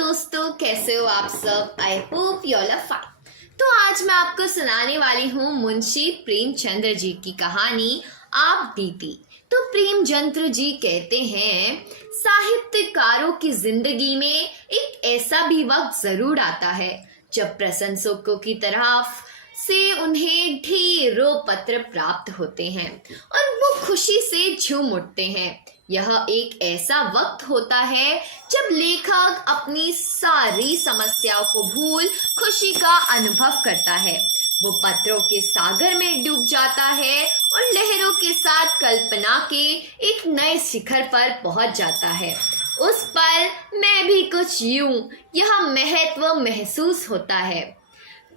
दोस्तों, कैसे हो आप सब। I hope you all are fine. तो आज मैं आपको सुनाने वाली हूँ मुंशी प्रेमचंद्र जी की कहानी आप बीती। तो प्रेमचंद्र जी कहते हैं, साहित्यकारों की जिंदगी में एक ऐसा भी वक्त जरूर आता है जब प्रशंसकों की तरफ से उन्हें ढेरों पत्र प्राप्त होते हैं और वो खुशी से झूम उठते हैं। यह एक ऐसा वक्त होता है जब लेखक अपनी सारी समस्याओं को भूल खुशी का अनुभव करता है। वो पत्रों के सागर में डूब जाता है और लहरों के साथ कल्पना के एक नए शिखर पर पहुंच जाता है। उस पर मैं भी कुछ यूं यह महत्व महसूस होता है।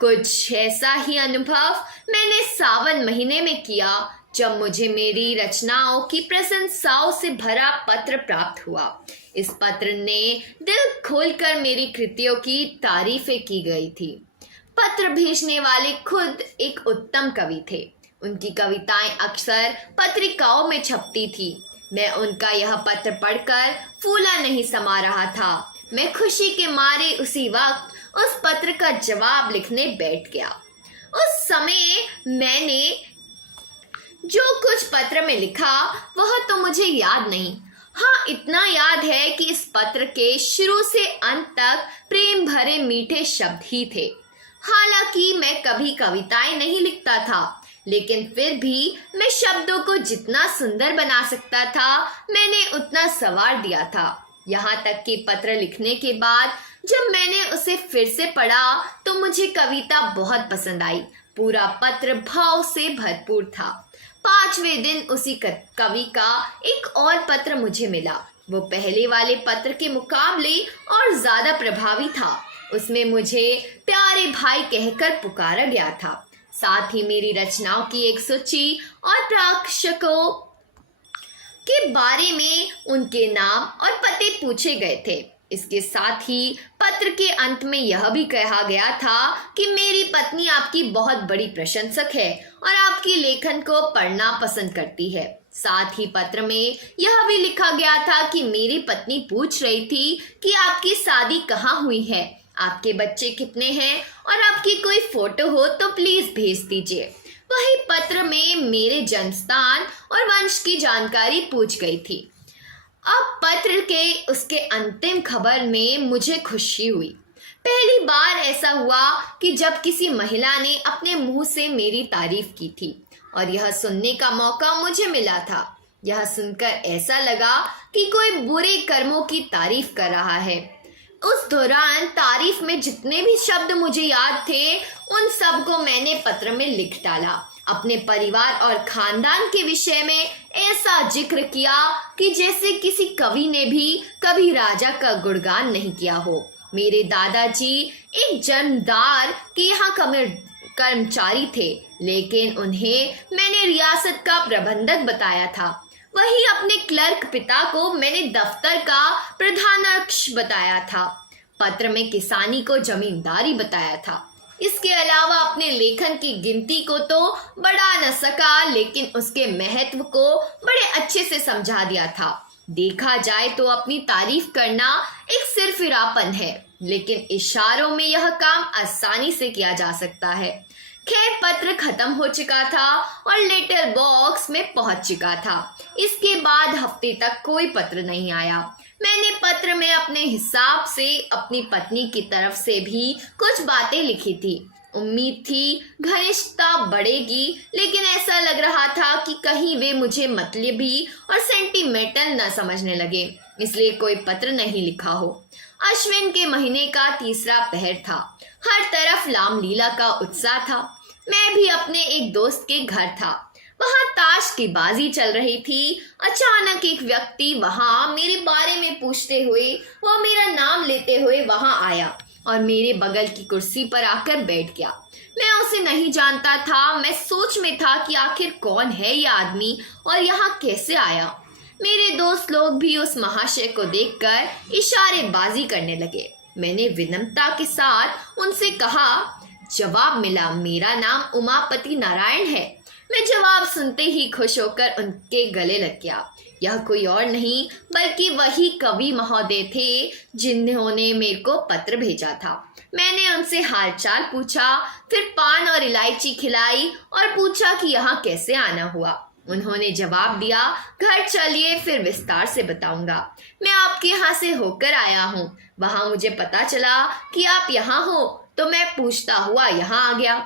कुछ ऐसा ही अनुभव मैंने सावन महीने में किया जब मुझे मेरी रचनाओं की प्रशंसाओं से भरा पत्र प्राप्त हुआ। इस पत्र ने दिल खोलकर मेरी कृतियों की तारीफें की गई थी। पत्र भेजने वाले खुद एक उत्तम कवि थे। उनकी कविताएं अक्सर पत्रिकाओं में छपती थी। मैं उनका यह पत्र पढ़कर फूला नहीं समा रहा था। मैं खुशी के मारे उसी वक्त उस पत्र का जवाब लिखने बैठ गया। उस समय मैंने जो कुछ पत्र में लिखा वह तो मुझे याद नहीं। हाँ, इतना याद है कि इस पत्र के शुरू से अंत तक प्रेम भरे मीठे शब्द ही थे। हालांकि मैं कभी कविताएं नहीं लिखता था, लेकिन फिर भी मैं शब्दों को जितना सुंदर बना सकता था मैंने उतना संवार दिया था। यहाँ तक कि पत्र लिखने के बाद जब मैंने उसे फिर से पढ़ा तो मुझे कविता बहुत पसंद आई। पूरा पत्र भाव से भरपूर था। 5वें दिन उसी कवि का एक और पत्र मुझे मिला। वो पहले वाले पत्र के मुकाबले और ज्यादा प्रभावी था। उसमें मुझे प्यारे भाई कहकर पुकारा गया था। साथ ही मेरी रचनाओं की एक सूची और प्रकाशकों के बारे में उनके नाम और पते पूछे गए थे। इसके साथ ही पत्र के अंत में यह भी कहा गया था कि मेरी पत्नी आपकी बहुत बड़ी प्रशंसक है और आपकी लेखन को पढ़ना पसंद करती है। साथ ही पत्र में यह भी लिखा गया था कि मेरी पत्नी पूछ रही थी कि आपकी शादी कहाँ हुई है, आपके बच्चे कितने हैं और आपकी कोई फोटो हो तो प्लीज भेज दीजिए। वही पत्र में मेरे जन्मस्थान और वंश की जानकारी पूछ गई थी। अब पत्र के उसके अंतिम खबर में मुझे खुशी हुई। पहली बार ऐसा हुआ कि जब किसी महिला ने अपने मुंह से मेरी तारीफ की थी और यह सुनने का मौका मुझे मिला था। यह सुनकर ऐसा लगा कि कोई बुरे कर्मों की तारीफ कर रहा है। उस दौरान तारीफ में जितने भी शब्द मुझे याद थे उन सब को मैंने पत्र में लिख डाला। अपने परिवार और खानदान के विषय में ऐसा जिक्र किया कि जैसे किसी कवि ने भी कभी राजा का गुणगान नहीं किया हो। मेरे दादाजी एक जमींदार के यहाँ कर्मचारी थे, लेकिन उन्हें मैंने रियासत का प्रबंधक बताया था। वहीं अपने क्लर्क पिता को मैंने दफ्तर का प्रधानाध्यक्ष बताया था। पत्र में किसानी को जमींदारी बताया था। इसके अलावा अपने लेखन की गिनती को तो बढ़ा न सका, लेकिन उसके महत्व को बड़े अच्छे से समझा दिया था। देखा जाए तो अपनी तारीफ करना एक सिरफिरापन है, लेकिन इशारों में यह काम आसानी से किया जा सकता है। खैर, पत्र खत्म हो चुका था और लेटर बॉक्स में पहुंच चुका था। इसके बाद हफ्ते तक कोई पत्र नहीं आया। मैंने पत्र में अपने हिसाब से अपनी पत्नी की तरफ से भी कुछ बातें लिखी थी। उम्मीद थी घनिष्ठता बढ़ेगी, लेकिन ऐसा लग रहा था कि कहीं वे मुझे मतलबी और सेंटिमेंटल न समझने लगे, इसलिए कोई पत्र नहीं लिखा हो। अश्विन के महीने का तीसरा पहर था। हर तरफ रामलीला का उत्साह था। मैं भी अपने एक दोस्त के घर था। वहां ताश की बाजी चल रही थी। अचानक एक व्यक्ति वहां मेरे बारे में पूछते हुए, वह मेरा नाम लेते हुए वहां आया और मेरे बगल की कुर्सी पर आकर बैठ गया। मैं उसे नहीं जानता था। मैं सोच में था कि आखिर कौन है यह आदमी और यहाँ कैसे आया। मेरे दोस्त लोग भी उस महाशय को देखकर इशारेबाजी करने लगे। मैंने विनम्रता के साथ उनसे कहा, जवाब मिला, मेरा नाम उमापति नारायण है। मैं जवाब सुनते ही खुश होकर उनके गले लग गया। यह कोई और नहीं बल्कि वही कवि महोदय थे जिन्होंने मेरे को पत्र भेजा था। मैंने उनसे हालचाल पूछा, फिर पान और इलायची खिलाई और पूछा कि यहाँ कैसे आना हुआ। उन्होंने जवाब दिया, घर चलिए फिर विस्तार से बताऊंगा। मैं आपके यहाँ से होकर आया हूँ। वहां मुझे पता चला कि आप यहाँ हो तो मैं पूछता हुआ यहाँ आ गया।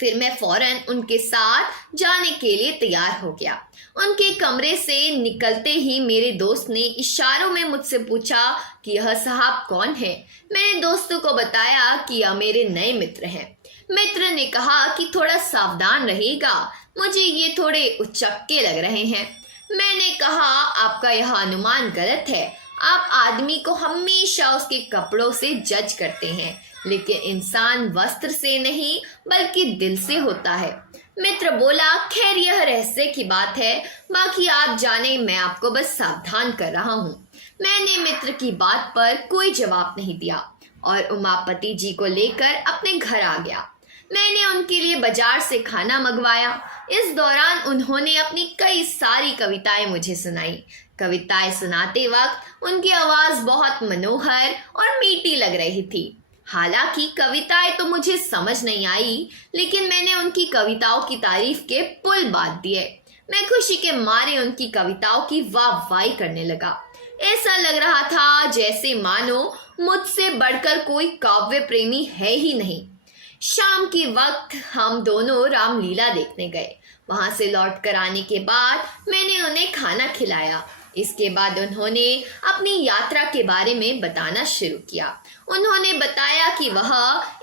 फिर मैं फौरन उनके साथ जाने के लिए तैयार हो गया। उनके कमरे से निकलते ही मेरे दोस्त ने इशारों में मुझसे पूछा कि यह साहब कौन है। मैंने दोस्तों को बताया कि यह मेरे नए मित्र हैं। मित्र ने कहा कि थोड़ा सावधान रहिएगा, मुझे ये थोड़े उचक्के लग रहे हैं। मैंने कहा, आपका यह अनुमान गलत है। आप आदमी को हमेशा उसके कपड़ों से जज करते हैं, लेकिन इंसान वस्त्र से नहीं बल्कि दिल से होता है। मित्र बोला, खैर यह रहस्य की बात है, बाकी आप जाने, मैं आपको बस सावधान कर रहा हूँ। मैंने मित्र की बात पर कोई जवाब नहीं दिया और उमापति जी को लेकर अपने घर आ गया। मैंने उनके लिए बाजार से खाना मंगवाया। इस दौरान उन्होंने अपनी कई सारी कविताएं मुझे सुनाई। कविताएं सुनाते वक्त उनकी आवाज बहुत मनोहर और मीठी लग रही थी। हालांकि कविताएं तो मुझे समझ नहीं आई, लेकिन मैंने उनकी कविताओं की तारीफ के पुल बांध दिए। मैं खुशी के मारे उनकी कविताओं की वाहवाही करने लगा। ऐसा लग रहा था जैसे मानो मुझसे बढ़कर कोई काव्य प्रेमी है ही नहीं। शाम के वक्त हम दोनों रामलीला देखने गए। वहां से लौट कर आने के बाद मैंने उन्हें खाना खिलाया। इसके बाद उन्होंने अपनी यात्रा के बारे में बताना शुरू किया। उन्होंने बताया कि वह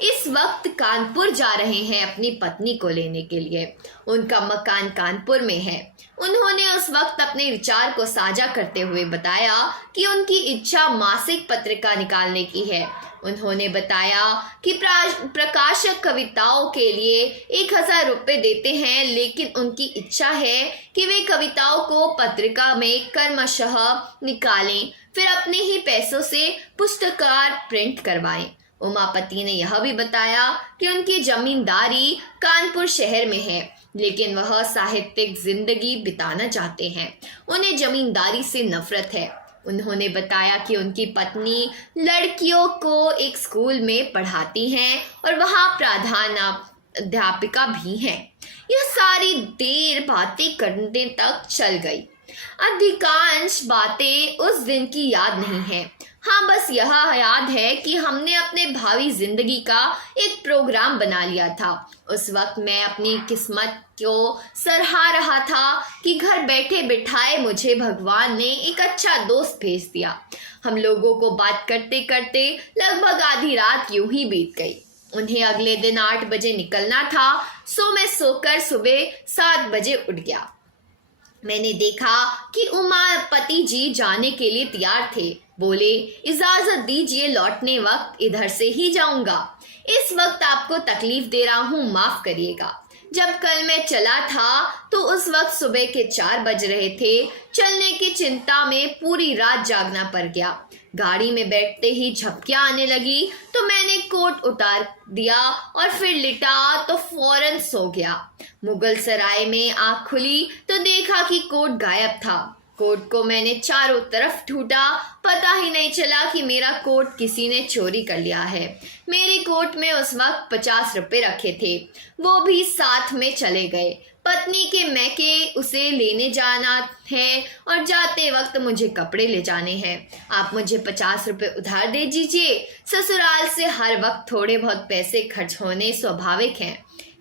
इस वक्त कानपुर जा रहे हैं अपनी पत्नी को लेने के लिए। उनका मकान कानपुर में है। उन्होंने उस वक्त अपने विचार को साझा करते हुए बताया कि उनकी इच्छा मासिक पत्रिका निकालने की है। उन्होंने बताया कि प्रकाशक कविताओं के लिए 1000 रुपये देते हैं, लेकिन उनकी इच्छा है कि वे कविताओं को पत्रिका में क्रमशः निकालें, फिर अपने ही पैसों से पुस्तकार प्रिंट करवाएं। उमापति ने यह भी बताया कि उनकी जमींदारी कानपुर शहर में है, लेकिन वह साहित्यिक जिंदगी बिताना चाहते हैं। उन्हें जमींदारी से नफरत है। उन्होंने बताया कि उनकी पत्नी लड़कियों को एक स्कूल में पढ़ाती हैं और वहाँ प्रधानाध्यापिका भी हैं। यह सारी देर बातें करने तक चल गई। अधिकांश बातें उस दिन की याद नहीं है। हाँ, बस यह याद है कि हमने अपने भावी जिंदगी का एक प्रोग्राम बना लिया था। उस वक्त मैं अपनी किस्मत को सराह रहा था कि घर बैठे बिठाए मुझे भगवान ने एक अच्छा दोस्त भेज दिया। हम लोगों को बात करते करते लगभग आधी रात यूं ही बीत गई। उन्हें अगले दिन 8 बजे निकलना था, सो मैं सोकर सुबह 7 बजे उठ गया। मैंने देखा कि उमापति जी जाने के लिए तैयार थे। बोले, इजाजत दीजिए, लौटने वक्त इधर से ही जाऊंगा। इस वक्त आपको तकलीफ दे रहा हूँ, माफ करिएगा। जब कल मैं चला था तो उस वक्त सुबह के 4 बज रहे थे। चलने की चिंता में पूरी रात जागना पड़ गया। गाड़ी में बैठते ही झपकियां आने लगी तो मैंने कोट उतार दिया और फिर लिटा तो फौरन सो गया। मुगल सराय में आंख खुली तो देखा कि कोट गायब था। कोट को मैंने चारों तरफ ढूंढा, पता ही नहीं चला कि मेरा कोट किसी ने चोरी कर लिया है। मेरे कोट में उस वक्त 50 रुपए रखे थे, वो भी साथ में चले गए। पत्नी के मैके उसे लेने जाना है और जाते वक्त मुझे कपड़े ले जाने हैं। आप मुझे 50 रुपए उधार दे दीजिए। ससुराल से हर वक्त थोड़े बहुत पैसे खर्च होने स्वाभाविक हैं।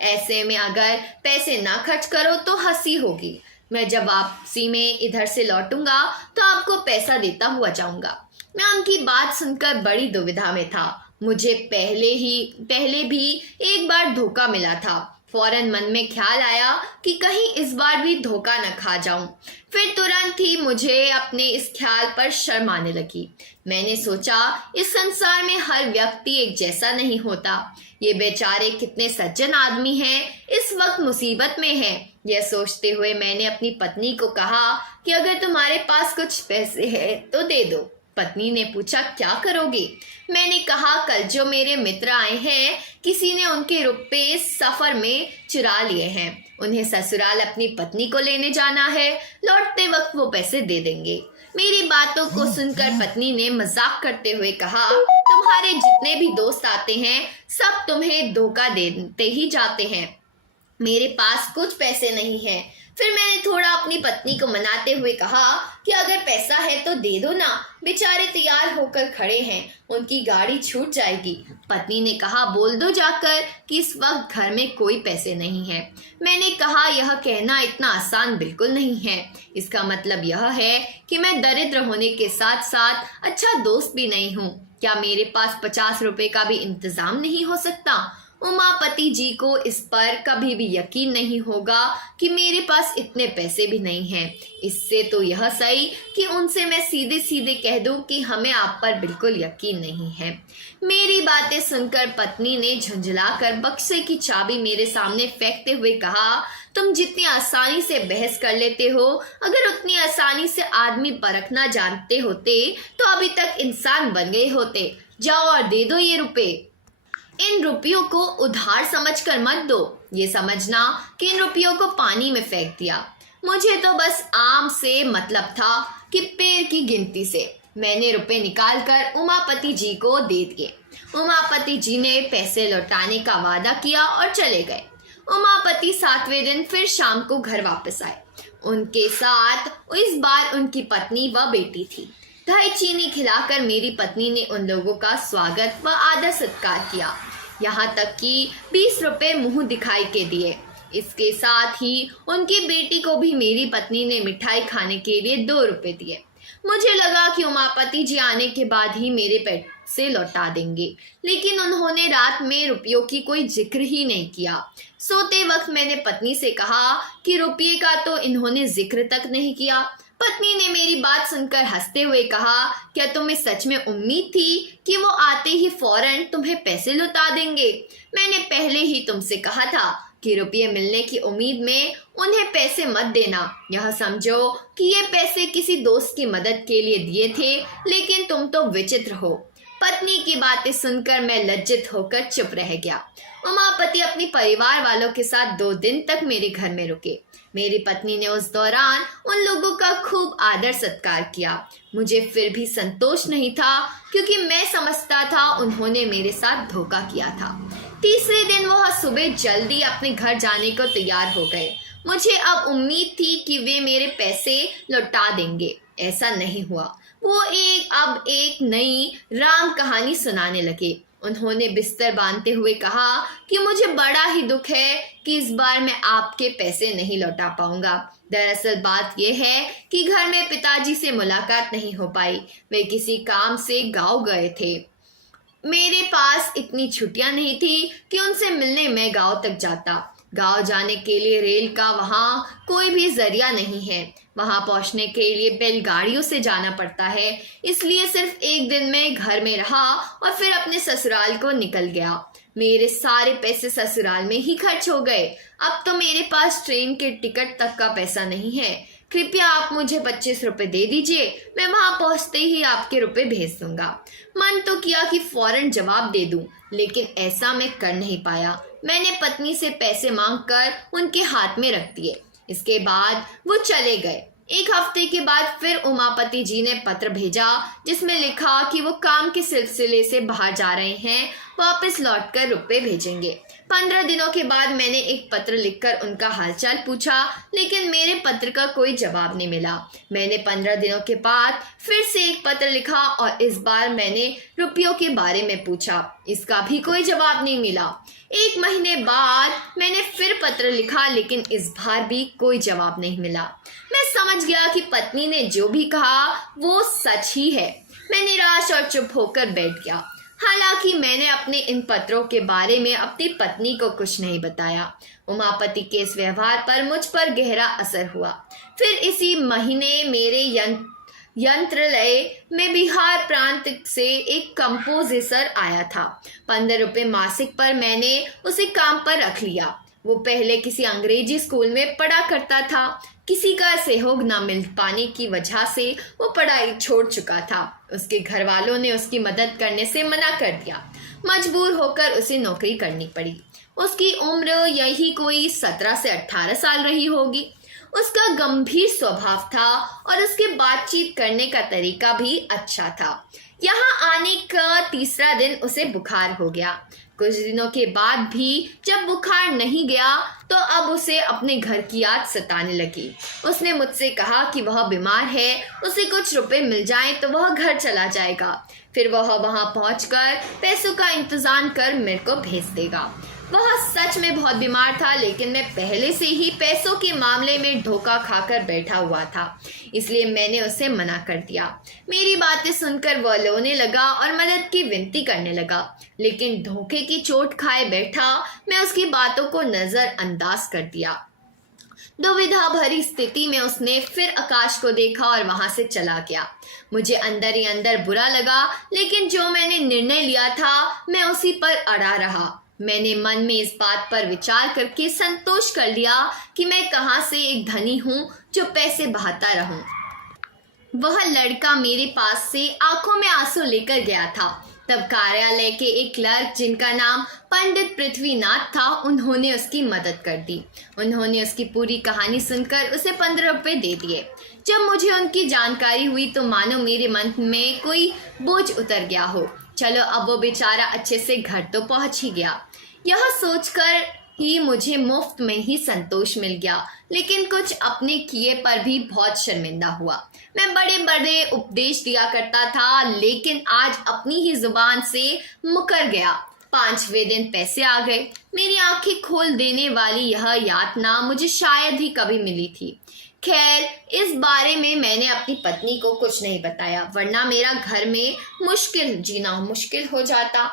ऐसे में अगर पैसे ना खर्च करो तो हंसी होगी। मैं जब वापसी में इधर से लौटूंगा तो आपको पैसा देता हुआ जाऊंगा। मैं उनकी बात सुनकर बड़ी दुविधा में था। मुझे पहले भी एक बार धोखा मिला था। फौरन मन में ख्याल आया कि कहीं इस बार भी धोखा न खा जाऊं। फिर तुरंत ही मुझे अपने इस ख्याल पर शर्म आने लगी। मैंने सोचा, इस संसार में हर व्यक्ति एक जैसा नहीं होता। ये बेचारे कितने सज्जन आदमी हैं, इस वक्त मुसीबत में हैं। यह सोचते हुए मैंने अपनी पत्नी को कहा कि अगर तुम्हारे पास कुछ पैसे हैं तो दे दो। पत्नी ने पूछा, क्या करोगे? मैंने कहा, कल जो मेरे मित्र आए हैं किसी ने उनके रुपए सफर में चुरा लिए हैं। उन्हें ससुराल अपनी पत्नी को लेने जाना है, लौटते वक्त वो पैसे दे देंगे। मेरी बातों को सुनकर पत्नी ने मजाक करते हुए कहा, तुम्हारे जितने भी दोस्त आते हैं सब तुम्हें धोखा देते ही जाते हैं। मेरे पास कुछ पैसे नहीं है। फिर मैंने थोड़ा अपनी पत्नी को मनाते हुए कहा कि अगर पैसा है तो दे दो ना, बेचारे तैयार होकर खड़े हैं, उनकी गाड़ी छूट जाएगी। पत्नी ने कहा, बोल दो जाकर कि इस वक्त घर में कोई पैसे नहीं है। मैंने कहा, यह कहना इतना आसान बिल्कुल नहीं है। इसका मतलब यह है कि मैं दरिद्र होने के साथ साथ अच्छा दोस्त भी नहीं हूँ। क्या मेरे पास 50 रुपए का भी इंतजाम नहीं हो सकता? उमापति जी को इस पर कभी भी यकीन नहीं होगा कि मेरे पास इतने पैसे भी नहीं हैं। इससे तो यह सही कि उनसे मैं सीधे सीधे कह दूं कि हमें आप पर बिल्कुल यकीन नहीं है। मेरी बातें सुनकर पत्नी ने झुंझलाकर बक्से की चाबी मेरे सामने फेंकते हुए कहा, तुम जितनी आसानी से बहस कर लेते हो, अगर उतनी आसानी से आदमी परखना जानते होते तो अभी तक इंसान बन गए होते। जाओ और दे दो ये रुपए। इन रुपयों को उधार समझकर मत दो, ये समझना कि इन रुपयों को पानी में फेंक दिया। मुझे तो बस आम से मतलब था कि पैर की गिनती से। मैंने रुपए निकालकर उमापति जी को दे दिए। उमापति जी ने पैसे लौटाने का वादा किया और चले गए। उमापति 7वें दिन फिर शाम को घर वापस आए। उनके साथ इस बार उनकी पत्नी व बेटी थी। दही चीनी खिलाकर मेरी पत्नी ने उन लोगों का स्वागत व आदर सत्कार किया, यहाँ तक कि 20 रुपए मुंह दिखाई के दिए। इसके साथ ही उनकी बेटी को भी मेरी पत्नी ने मिठाई खाने के लिए 2 रुपए दिए। मुझे लगा कि उमापति जी आने के बाद ही मेरे पैसे लौटा देंगे, लेकिन उन्होंने रात में रुपयों की कोई जिक्र ही नहीं किया। सोते वक्त मैंने पत्नी से कहा कि रुपये का तो इन्होंने जिक्र तक नहीं किया। पत्नी ने मेरी बात सुनकर हंसते हुए कहा, क्या तुम्हें सच में उम्मीद थी कि वो आते ही फौरन तुम्हें पैसे लौटा देंगे? मैंने पहले ही तुमसे कहा था कि रुपये मिलने की उम्मीद में उन्हें पैसे मत देना। यह समझो कि ये पैसे किसी दोस्त की मदद के लिए दिए थे, लेकिन तुम तो विचित्र हो। पत्नी की बातें सुनकर मैं लज्जित होकर चुप रह गया। उमापति अपने परिवार वालों के साथ 2 दिन तक मेरे घर में रुके। मेरी पत्नी ने उस दौरान उन लोगों का खूब आदर सत्कार किया। मुझे फिर भी संतोष नहीं था, क्योंकि मैं समझता था उन्होंने मेरे साथ धोखा किया था। तीसरे दिन वह सुबह जल्दी अपने घर जाने को तैयार हो गए। मुझे अब उम्मीद थी कि वे मेरे पैसे लौटा देंगे। ऐसा नहीं हुआ। वो अब एक नई राम कहानी सुनाने लगे। उन्होंने बिस्तर बांधते हुए कहा कि मुझे बड़ा ही दुख है कि इस बार मैं आपके पैसे नहीं लौटा पाऊंगा। दरअसल बात यह है कि घर में पिताजी से मुलाकात नहीं हो पाई। वे किसी काम से गांव गए थे। मेरे पास इतनी छुट्टियां नहीं थी कि उनसे मिलने मैं गांव तक जाता। गांव जाने के लिए रेल का वहां कोई भी जरिया नहीं है। वहां पहुंचने के लिए बैलगाड़ियों से जाना पड़ता है। इसलिए सिर्फ 1 दिन में घर में रहा और फिर अपने ससुराल को निकल गया। मेरे सारे पैसे ससुराल में ही खर्च हो गए। अब तो मेरे पास ट्रेन के टिकट तक का पैसा नहीं है। कृपया आप मुझे 25 रुपए दे दीजिए, मैं वहां पहुंचते ही आपके रुपए भेज दूंगा। मन तो किया कि फौरन जवाब दे दूं, लेकिन ऐसा मैं कर नहीं पाया। मैंने पत्नी से पैसे मांगकर उनके हाथ में रख दिए। इसके बाद वो चले गए। 1 हफ्ते के बाद फिर उमापति जी ने पत्र भेजा, जिसमें लिखा कि वो काम के सिलसिले से बाहर जा रहे हैं, वापस लौटकर रुपए भेजेंगे। 15 दिनों के बाद मैंने एक पत्र लिखकर उनका हालचाल पूछा, लेकिन मेरे पत्र का कोई जवाब नहीं मिला। मैंने 15 दिनों के बाद फिर से एक पत्र लिखा और इस बार मैंने रुपयों के बारे में पूछा। इसका भी कोई जवाब नहीं मिला। 1 महीने बाद मैंने फिर पत्र लिखा, लेकिन इस बार भी कोई जवाब नहीं मिला। मैं समझ गया कि पत्नी ने जो भी कहा वो सच ही है। मैं निराश और चुप होकर बैठ गया। हालांकि मैंने अपने इन पत्रों के बारे में अपनी पत्नी को कुछ नहीं बताया। उमापति के इस व्यवहार पर मुझ पर गहरा असर हुआ। फिर इसी महीने मेरे यंत्रालय में बिहार प्रांत से एक कंपोजिटर आया था। 15 रुपए मासिक पर मैंने उसे काम पर रख लिया। वो पहले किसी अंग्रेजी स्कूल में पढ़ा करता था। किसी का सहयोग न मिल पाने की वजह से वो पढ़ाई छोड़ चुका था। उसके घर वालों ने उसकी मदद करने से मना कर दिया। मजबूर होकर उसे नौकरी करनी पड़ी। उसकी उम्र यही कोई 17 से 18 साल रही होगी। उसका गंभीर स्वभाव था और उसके बातचीत करने का तरीका भी अच्छा था। यहाँ आने का तीसरा दिन उसे बुखार हो गया। कुछ दिनों के बाद भी जब बुखार नहीं गया तो अब उसे अपने घर की याद सताने लगी। उसने मुझसे कहा कि वह बीमार है, उसे कुछ रुपए मिल जाए तो वह घर चला जाएगा, फिर वह वहां पहुंचकर पैसों का इंतजाम कर मेरे को भेज देगा। वह सच में बहुत बीमार था, लेकिन मैं पहले से ही पैसों के मामले में धोखा खाकर बैठा हुआ था, इसलिए मैंने उसे मना कर दिया। मेरी बातें सुनकर वह रोने लगा और मदद की विनती करने लगा, लेकिन धोखे की चोट खाए बैठा मैं उसकी बातों को नजरअंदाज कर दिया। दुविधा भरी स्थिति में उसने फिर आकाश को देखा और वहां से चला गया। मुझे अंदर ही अंदर बुरा लगा, लेकिन जो मैंने निर्णय लिया था मैं उसी पर अड़ा रहा। मैंने मन में इस बात पर विचार करके संतोष कर लिया कि मैं कहां से एक धनी हूं जो पैसे बहाता रहूं। वह लड़का मेरे पास से आंखों में आंसू लेकर गया था। तब कार्यालय के एक क्लर्क जिनका नाम पंडित पृथ्वीनाथ था, उन्होंने उसकी मदद कर दी। उन्होंने उसकी पूरी कहानी सुनकर उसे 15 रुपए दे दिए। जब मुझे उनकी जानकारी हुई तो मानो मेरे मन में कोई बोझ उतर गया हो। चलो अब वो बेचारा अच्छे से घर तो पहुंच ही गया। यह सोचकर ही मुझे मुफ्त में ही संतोष मिल गया, लेकिन कुछ अपने किए पर भी बहुत शर्मिंदा हुआ। मैं बड़े बड़े उपदेश दिया करता था, लेकिन आज अपनी ही जुबान से मुकर गया। 5वें दिन पैसे आ गए। मेरी आंखें खोल देने वाली यह यातना मुझे शायद ही कभी मिली थी। खैर, इस बारे में मैंने अपनी पत्नी को कुछ नहीं बताया, वरना मेरा घर में जीना मुश्किल हो जाता।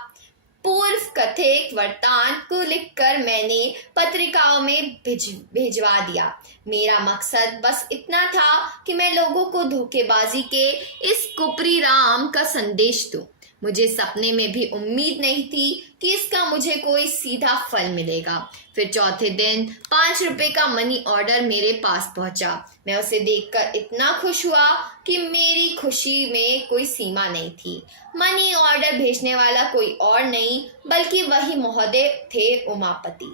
पूर्व कथित वृत्तांत को लिखकर मैंने पत्रिकाओं में भिजवा दिया। मेरा मकसद बस इतना था कि मैं लोगों को धोखेबाजी के इस कुपरी राम का संदेश दूं। मुझे सपने में भी उम्मीद नहीं थी कि इसका मुझे कोई सीधा फल मिलेगा। फिर चौथे दिन 5 रुपए का मनी ऑर्डर मेरे पास पहुंचा। मैं उसे देखकर इतना खुश हुआ कि मेरी खुशी में कोई सीमा नहीं थी। मनी ऑर्डर भेजने वाला कोई और नहीं बल्कि वही महोदय थे, उमापति।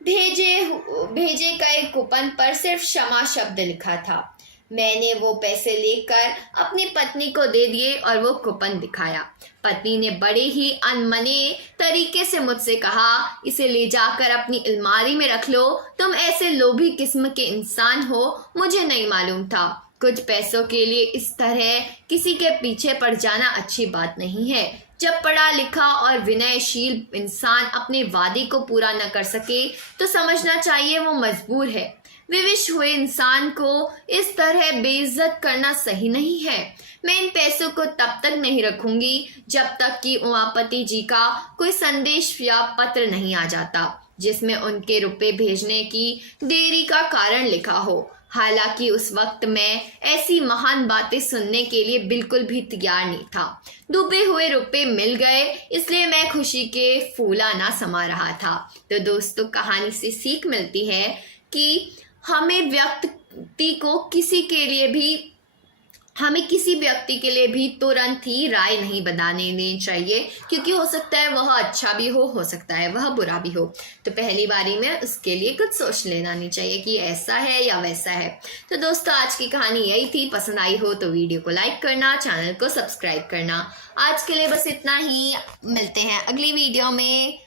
भेजे गए कूपन पर सिर्फ क्षमा शब्द लिखा था। मैंने वो पैसे लेकर अपनी पत्नी को दे दिए और वो कूपन दिखाया। पत्नी ने बड़े ही अनमने तरीके से मुझसे कहा, इसे ले जाकर अपनी अलमारी में रख लो। तुम ऐसे लोभी किस्म के इंसान हो, मुझे नहीं मालूम था। कुछ पैसों के लिए इस तरह किसी के पीछे पड़ जाना अच्छी बात नहीं है। जब पढ़ा लिखा और विनयशील इंसान अपने वादे को पूरा न कर सके तो समझना चाहिए वो मजबूर है। विवश हुए इंसान को इस तरह बेइज्जत करना सही नहीं है। मैं इन पैसों को तब तक नहीं रखूंगी जब तक कि उमापति जी का कोई संदेश या पत्र नहीं आ जाता जिसमें उनके रुपए भेजने की देरी का कारण लिखा हो। हालांकि उस वक्त मैं ऐसी महान बातें सुनने के लिए बिल्कुल भी तैयार नहीं था। डूबे हुए रुपए मिल गए, इसलिए मैं खुशी के फूला ना समा रहा था। तो दोस्तों, कहानी से सीख मिलती है कि हमें किसी व्यक्ति के लिए भी तुरंत ही राय नहीं बनाने देनी चाहिए, क्योंकि हो सकता है वह अच्छा भी हो सकता है वह बुरा भी हो। तो पहली बारी में उसके लिए कुछ सोच लेना नहीं चाहिए कि ऐसा है या वैसा है। तो दोस्तों, आज की कहानी यही थी। पसंद आई हो तो वीडियो को लाइक करना, चैनल को सब्सक्राइब करना। आज के लिए बस इतना ही। मिलते हैं अगली वीडियो में।